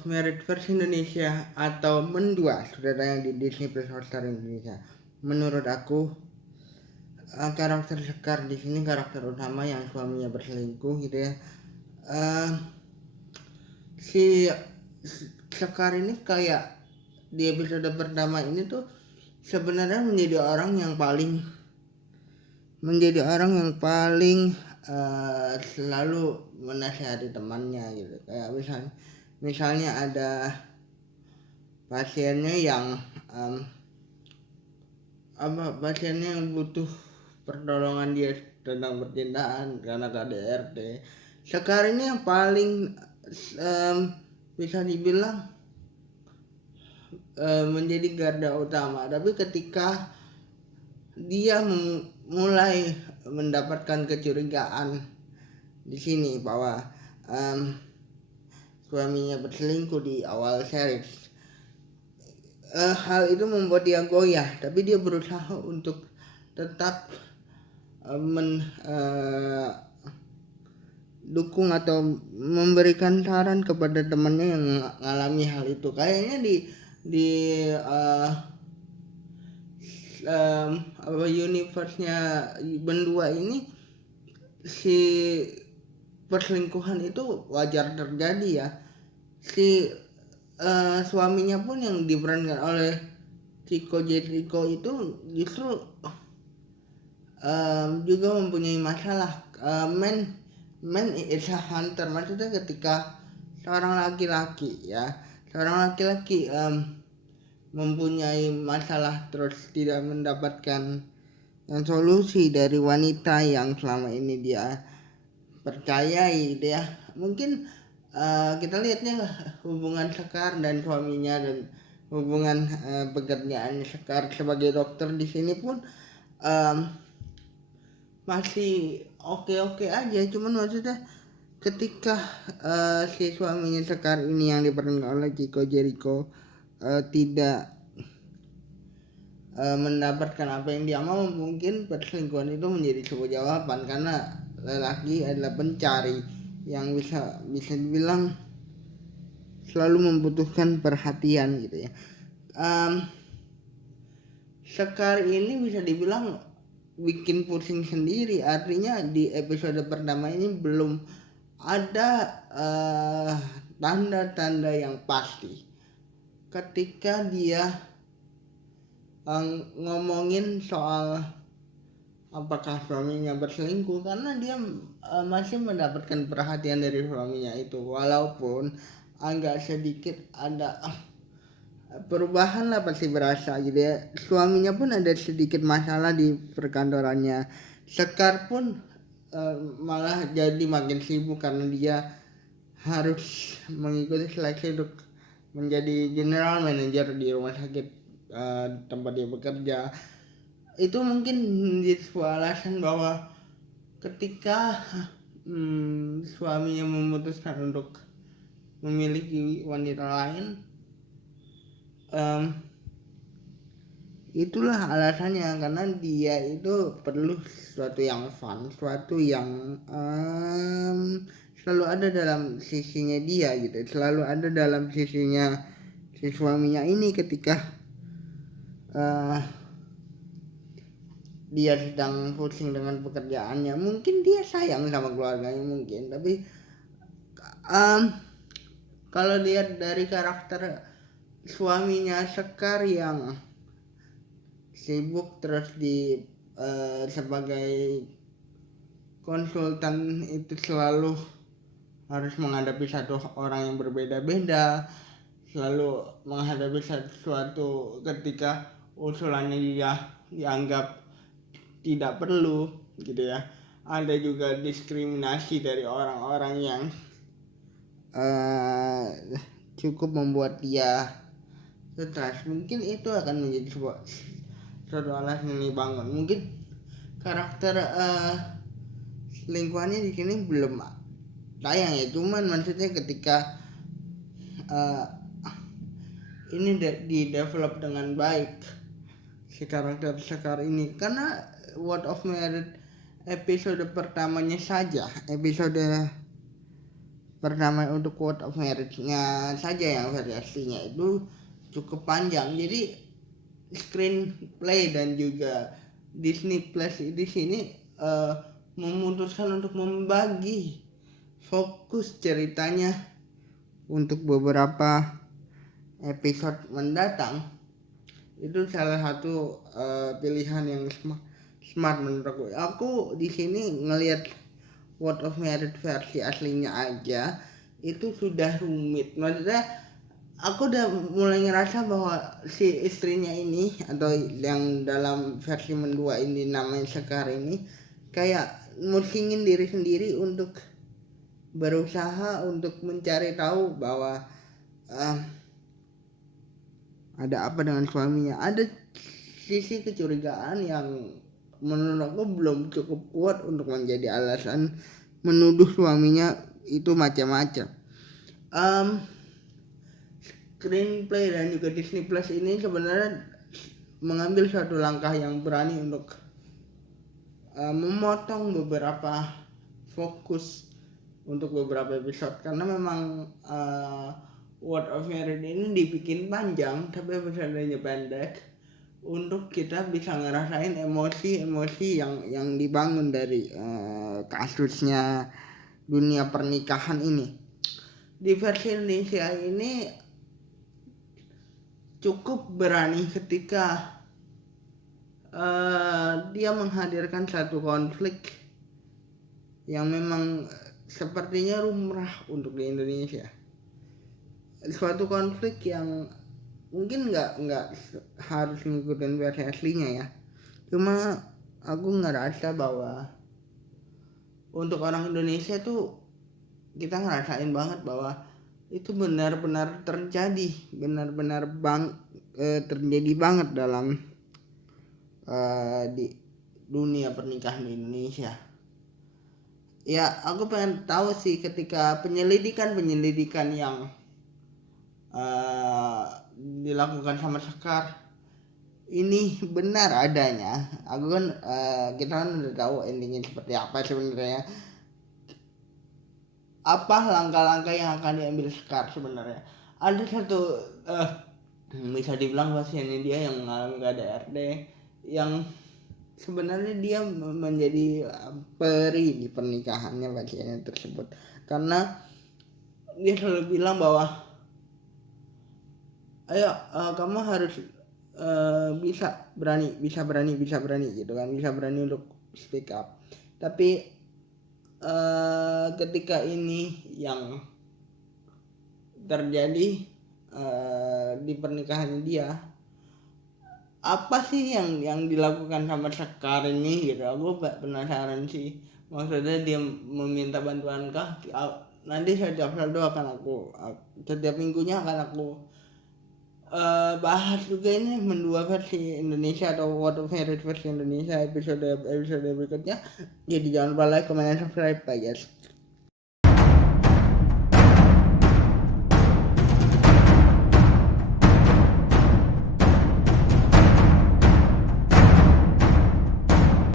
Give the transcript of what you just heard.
of Merit versi Indonesia atau Mendua sudah tayang di Disney Plus Hotstar Indonesia. Menurut aku karakter Sekar di sini karakter utama yang suaminya berselingkuh gitu ya. Si Sekar ini kayak di episode pertama ini tuh sebenarnya menjadi orang yang paling selalu menasihati temannya gitu. Kayak misalnya ada pasiennya yang butuh pertolongan dia tentang percintaan karena KDRT. Sekarang ini yang paling bisa dibilang menjadi garda utama. Tapi ketika dia mulai mendapatkan kecurigaan di sini bahwa suaminya berselingkuh di awal series, hal itu membuat dia goyah, tapi dia berusaha untuk tetap dukung atau memberikan saran kepada temannya yang mengalami hal itu. Kayaknya di universe-nya Bendua ini si perselingkuhan itu wajar terjadi ya. Si suaminya pun yang diperankan oleh Chico Jericho itu justru juga mempunyai masalah. Man is a hunter, maksudnya ketika seorang laki-laki mempunyai masalah terus tidak mendapatkan solusi dari wanita yang selama ini dia percayai gitu ya. Mungkin kita lihatnya hubungan Sekar dan suaminya dan hubungan pekerjaan Sekar sebagai dokter di sini pun masih oke aja. Cuman maksudnya ketika si suaminya Sekar ini yang diperankan oleh Chico Jericho tidak mendapatkan apa yang dia mau, mungkin perselingkuhan itu menjadi sebuah jawaban, karena lelaki adalah pencari yang bisa dibilang selalu membutuhkan perhatian gitu ya. Sekar ini bisa dibilang bikin pusing sendiri, artinya di episode pertama ini belum ada tanda-tanda yang pasti ketika dia ngomongin soal apakah suaminya berselingkuh, karena dia masih mendapatkan perhatian dari suaminya itu, walaupun agak sedikit ada perubahan lah pasti berasa gitu ya. Suaminya pun ada sedikit masalah di perkantorannya. Sekar pun malah jadi makin sibuk karena dia harus mengikuti seleksi untuk menjadi general manager di rumah sakit tempat dia bekerja. Itu mungkin menjadi sebuah alasan bahwa ketika suaminya memutuskan untuk memiliki wanita lain, itulah alasannya, karena dia itu perlu sesuatu yang fun, sesuatu yang selalu ada dalam sisinya dia gitu, selalu ada dalam sisinya si suaminya ini ketika dia sedang pusing dengan pekerjaannya. Mungkin dia sayang sama keluarganya mungkin, tapi kalau lihat dari karakter suaminya Sekar yang sibuk terus di sebagai konsultan itu selalu harus menghadapi satu orang yang berbeda-beda, selalu menghadapi sesuatu ketika usulannya dia dianggap tidak perlu gitu ya. Ada juga diskriminasi dari orang-orang yang cukup membuat dia stres. Mungkin itu akan menjadi suatu alasan yang dibangun. Mungkin karakter selingkuhannya di sini belum tayang ya, cuman maksudnya ketika ini di develop dengan baik si karakter Sekar ini, karena Word of Merit episode pertamanya saja, episode Pertama untuk Word of Marriage-nya saja yang versi aslinya itu cukup panjang. Jadi screenplay dan juga Disney Plus di sini memutuskan untuk membagi fokus ceritanya untuk beberapa episode mendatang. Itu salah satu pilihan yang smart menurut aku. Aku di sini ngelihat Word of Marriage versi aslinya aja itu sudah rumit. Maksudnya aku udah mulai ngerasa bahwa si istrinya ini atau yang dalam versi mendua ini namanya Sekar ini kayak musingin diri sendiri untuk berusaha untuk mencari tahu bahwa ada apa dengan suaminya. Ada sisi kecurigaan yang menurut aku belum cukup kuat untuk menjadi alasan menuduh suaminya itu macam-macam. Screenplay dan juga Disney Plus ini sebenarnya mengambil suatu langkah yang berani untuk memotong beberapa fokus untuk beberapa episode, karena memang Word of Marriage ini dibikin panjang tapi episodenya pendek untuk kita bisa ngerasain emosi-emosi yang dibangun dari kasusnya dunia pernikahan ini. Di versi Indonesia ini cukup berani ketika dia menghadirkan satu konflik yang memang sepertinya lumrah untuk di Indonesia. Suatu konflik yang mungkin nggak harus ngikutin versi aslinya ya, cuma aku ngerasa bahwa untuk orang Indonesia tuh kita ngerasain banget bahwa itu benar-benar terjadi, terjadi banget dalam di dunia pernikahan di Indonesia. Ya aku pengen tahu sih ketika penyelidikan yang dilakukan sama Sekar ini benar adanya. Aku kan kita kan udah tahu endingnya seperti apa sebenarnya. Apa langkah-langkah yang akan diambil Sekar sebenarnya? Ada satu bisa dibilang pasiennya dia yang mengalami KDRT yang sebenarnya dia menjadi peri di pernikahannya pasiennya tersebut, karena dia selalu bilang bahwa ayo kamu harus bisa berani gitu kan, bisa berani untuk speak up. Tapi ketika ini yang terjadi di pernikahan dia, apa sih yang dilakukan sama Sekar ini gitu. Aku penasaran sih, maksudnya dia meminta bantuan kah? Nanti setiap minggunya akan aku bahas juga ini mendua versi Indonesia atau Word of Marriage versi Indonesia episode berikutnya. Jadi jangan lupa like, comment, dan subscribe, guys.